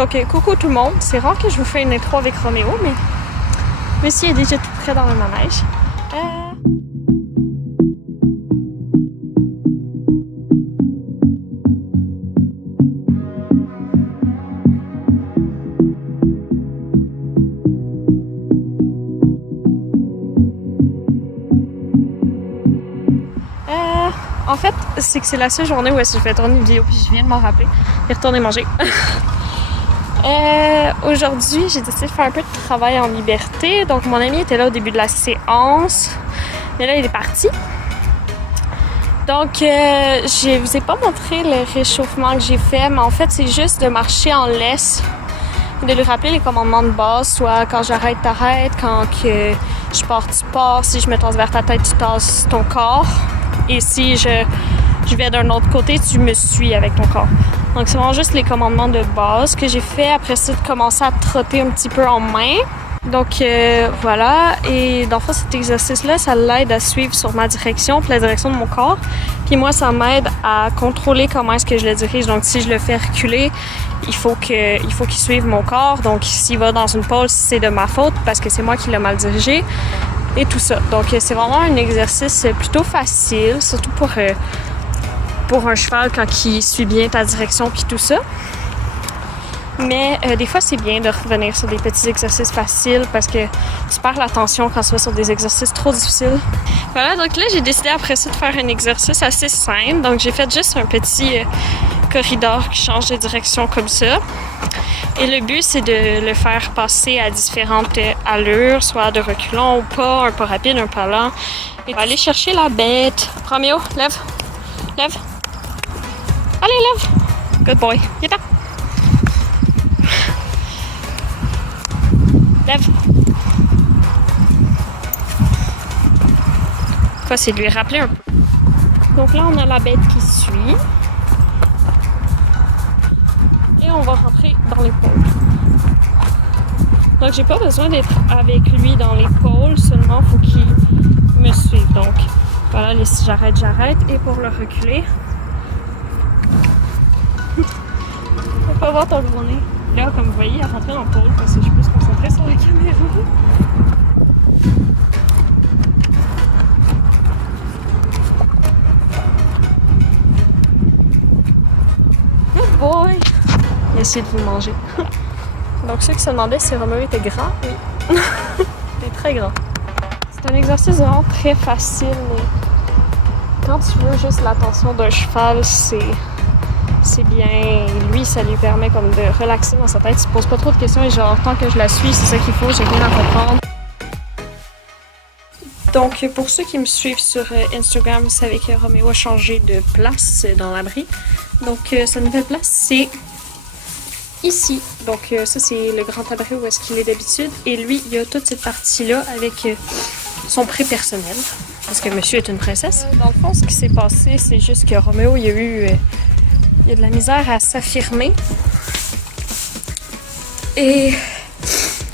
Donc, coucou tout le monde. C'est rare que je vous fais une intro avec Roméo, mais monsieur est déjà tout près dans le manège. En fait, c'est que c'est la seule journée où est-ce que je vais tourner une vidéo, puis je viens de m'en rappeler. Et retourner manger. Aujourd'hui, j'ai décidé de faire un peu de travail en liberté. Donc, mon ami était là au début de la séance. Mais là, il est parti. Donc, je vous ai pas montré le réchauffement que j'ai fait, mais en fait, c'est juste de marcher en laisse. De lui rappeler les commandements de base, soit quand j'arrête, t'arrêtes, quand que je pars, tu pars, si je me tasse vers ta tête, tu tasses ton corps. Et si je vais d'un autre côté, tu me suis avec ton corps. Donc, c'est vraiment juste les commandements de base que j'ai fait. Après ça, de commencer à trotter un petit peu en main. Donc, voilà. Et dans le fond, cet exercice-là, ça l'aide à suivre sur ma direction, puis la direction de mon corps. Puis moi, ça m'aide à contrôler comment est-ce que je le dirige. Donc, si je le fais reculer, il faut qu'il suive mon corps. Donc, s'il va dans une pole, c'est de ma faute parce que c'est moi qui l'ai mal dirigé. Et tout ça. Donc, c'est vraiment un exercice plutôt facile, surtout pour un cheval quand il suit bien ta direction puis tout ça. Mais des fois, c'est bien de revenir sur des petits exercices faciles parce que tu perds l'attention quand tu vas sur des exercices trop difficiles. Voilà, donc là, j'ai décidé après ça de faire un exercice assez simple. Donc, j'ai fait juste un petit corridor qui change de direction comme ça. Et le but, c'est de le faire passer à différentes allures, soit de reculons ou pas, un pas rapide, un pas lent. Et aller chercher la bête. Roméo, lève. Lève. Allez, lève. Good boy. Viens-t'en. Lève. Faut essayer de lui rappeler un peu. Donc là, on a la bête qui suit. Et on va rentrer dans l'épaule. Donc, j'ai pas besoin d'être avec lui dans l'épaule, seulement il faut qu'il me suive. Donc, voilà, les si j'arrête, j'arrête. Et pour le reculer, on peut voir ton gros nez. Là, comme vous voyez, il est rentré en pôle parce que je peux se concentrer sur la caméra. Good boy! Il a essayé de vous manger. Donc, ceux qui se demandaient si Roméo était grand, oui. Il est très grand. C'est un exercice vraiment très facile, mais quand tu veux juste l'attention d'un cheval, c'est bien. Lui, ça lui permet comme de relaxer dans sa tête. Il se pose pas trop de questions et genre, tant que je la suis, c'est ça qu'il faut, j'ai rien à comprendre. Donc, pour ceux qui me suivent sur Instagram, vous savez que Roméo a changé de place dans l'abri. Donc, sa nouvelle place, c'est ici. Donc, ça, c'est le grand abri où est-ce qu'il est d'habitude. Et lui, il y a toute cette partie-là avec son pré personnel. Parce que monsieur est une princesse. Dans le fond, ce qui s'est passé, c'est juste que Roméo, il y a de la misère à s'affirmer. Et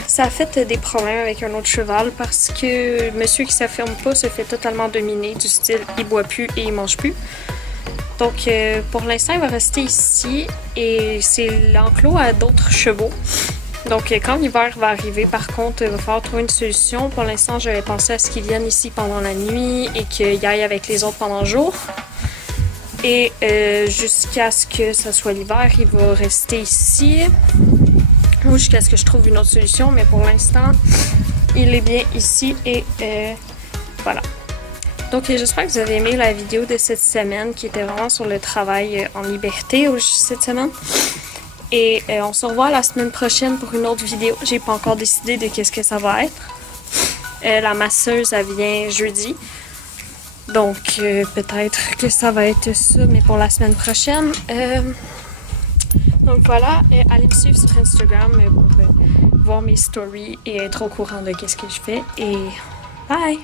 ça a fait des problèmes avec un autre cheval parce que monsieur qui s'affirme pas se fait totalement dominer, du style il boit plus et il mange plus. Donc pour l'instant il va rester ici et c'est l'enclos à d'autres chevaux. Donc quand l'hiver va arriver, par contre, il va falloir trouver une solution. Pour l'instant, j'avais pensé à ce qu'il vienne ici pendant la nuit et qu'il aille avec les autres pendant le jour. Et jusqu'à ce que ça soit l'hiver, il va rester ici. Ou jusqu'à ce que je trouve une autre solution. Mais pour l'instant, il est bien ici et voilà. Donc j'espère que vous avez aimé la vidéo de cette semaine qui était vraiment sur le travail en liberté cette semaine. Et on se revoit la semaine prochaine pour une autre vidéo. J'ai pas encore décidé de qu'est-ce que ça va être. La masseuse, elle vient jeudi. Donc, peut-être que ça va être ça, mais pour la semaine prochaine. Donc voilà, allez me suivre sur Instagram pour voir mes stories et être au courant de qu'est-ce que je fais. Et bye!